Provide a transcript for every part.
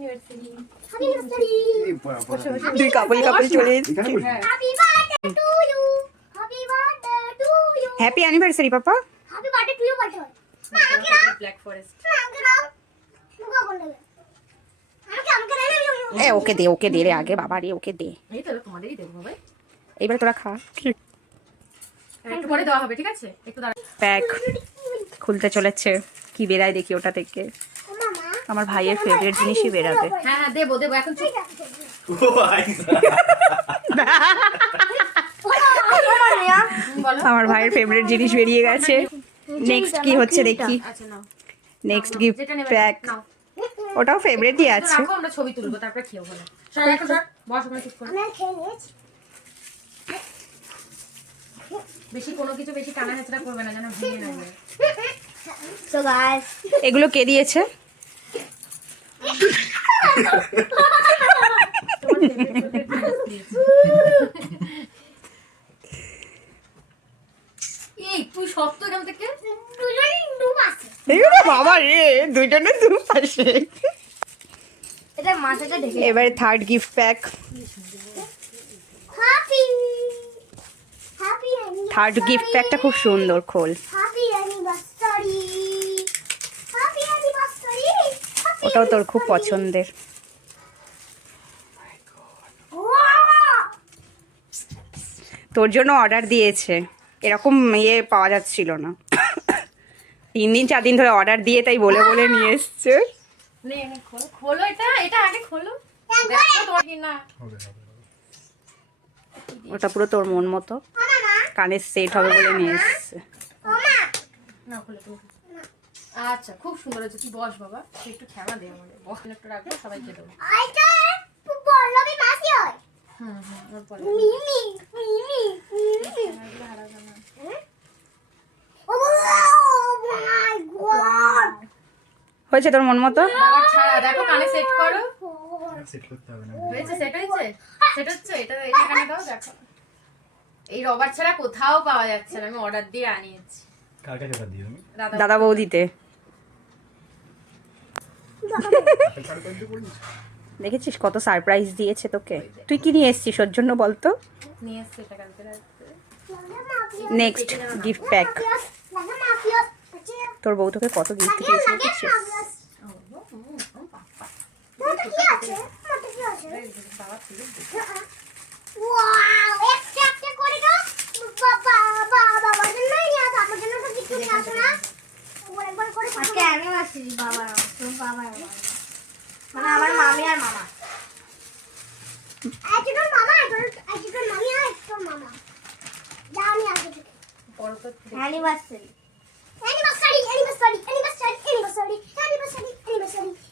Anniversary. দুই couple চলে এসেছে। Happy anniversary papa. Black forest. Okay দে রে আগে বাবা রে, ওকে দে। এই তো তোমাদেরই দেবো ভাই। এইবার তোরা খা। একটু পরে দেওয়া হবে, ঠিক আছে? একটু দাঁড়া। প্যাক খুলতে চলেছে, কি বেরায় দেখি ওটা থেকে। আমার ভাইয়ের ফেভারিট জিনিসই বেরাবে। হ্যাঁ দেবো এখন চুপ। আমার ভাইয়ের ফেভারিট জিনিস বেরিয়ে গেছে। নেক্সট কি হচ্ছে দেখি। আচ্ছা নাও। Next gift pack. ওটাও ফেভারিটই আছে। রাখো, আমরা ছবি তুলবো তারপরে খেয়ে বলে। সর রাখো, সর বস, ওখানে চুপ করো। বেশি কোনো কিছু বেশি টানা হেঁচড়া করবে না, যেন ভেঙে না যায়। So guys, এগুলো কে দিয়েছে? এই তুই সব তো এখান থেকে বাবা রে, দুইজনের দু পাশে। এটা মাথাটা ঢেকে। এবারে third gift pack. Happy third gift প্যাকটা খুব সুন্দর, খোল। Happy anniversary. Happy anniversary. ওটাও তোর খুব পছন্দের। Wow! তোর জন্য অর্ডার দিয়েছে, এরকম ইয়ে পাওয়া যাচ্ছিল না। 3 দিন 4 দিন ধরে অর্ডার দিয়ে তাই বলে বলে নিয়ে এসছে। নে খোলো, খোলো এটা আগে খোলো। দেখো তোমার কি না। ওটা পুরো তোর মন মতো, কানের সেট হবে বলে নিয়ে এসছে। না খোলো তুমি। আচ্ছা খুব সুন্দর হয়েছে, তুই বস বাবা, তুই একটু খেলা দে আমাদের। বস একটু রাখবো, সবাইকে দেবো। এটা পল্লবী মাসি হয়। ওর পরে মিমি। Oh my god! হয়েছে তোর মন মতো? বাবা ছাড়া দেখো, কানে সেট করো। সেট করতে হবে না। হয়েছে, সেট হয়েছে, সেট হচ্ছে। এটা কানে দাও, দেখো। এই রবার ছাড়া কোথাও পাওয়া যাচ্ছে না, আমি অর্ডার দিয়ে আনিয়েছি। কার কাছে অর্ডার দিও তুমি? দাদা বৌদিতে। দেখেছিস কত সারপ্রাইজ দিয়েছে তোকে। তুই কি নিয়ে এসছিস ওর জন্য বলতো? নিয়ে এসছে এটা কালকে রাখতে। Next gift pack. তোর বউ তোকে কত গিফট দিয়েছে দেখেছিস? বাবা তুলে দে। Wow! একটা করে দাও। বাবা জন্যই নিয়ে আসো, আমার জন্য তো কিছু নিয়ে আসো না। একবার করে আজকে অ্যানিভার্সারি বাবার, তোর বাবার মানে আমার মামি আর মামা। একজন মামা, একজন মামি আর একজন মামা। জানি আগে থেকে। বড় তো অ্যানিভার্সারি।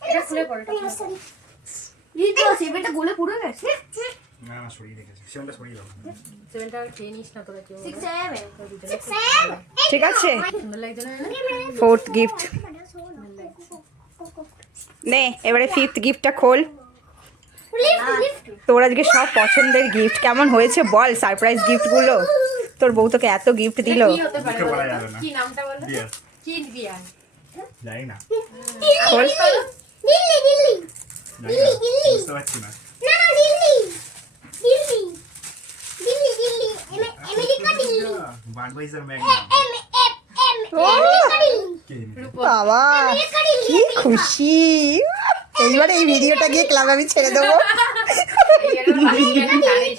এটা খুলে পড়ো, এটা খুলে পড়ো। দিদি ও সেবেটা গলে পুরো গেছে। না সরিয়ে রেখেছি। সেটা সরিয়ে দাও। সেভেনটা খেয়ে নিস না তোরা কেউ। 6 AM ঠিক আছে, সুন্দর লাগছে না? ফোর্থ গিফট নে। এবারে ফিফথ গিফটটা খোল। তোর আজকে সব পছন্দের গিফট কেমন হয়েছে বল, সারপ্রাইজ গিফটগুলো। তোর বউ তোকে এত গিফট দিল। কি হতে পারে মুখে বলা বলো তো? যাবে না। কি নামটা বলো? বিয়ার। কি বিয়ার? জানি না। খোল। দিল্লি জানি না। বুঝতে পারছি না। America Delhi Budweiser Magna. কে জানে? বাবা কি খুশি। এইবারে এই ভিডিওটা গিয়ে ক্লাবে আমি ছেড়ে দেবো। এই এর বাড়ি গেলে জানিস।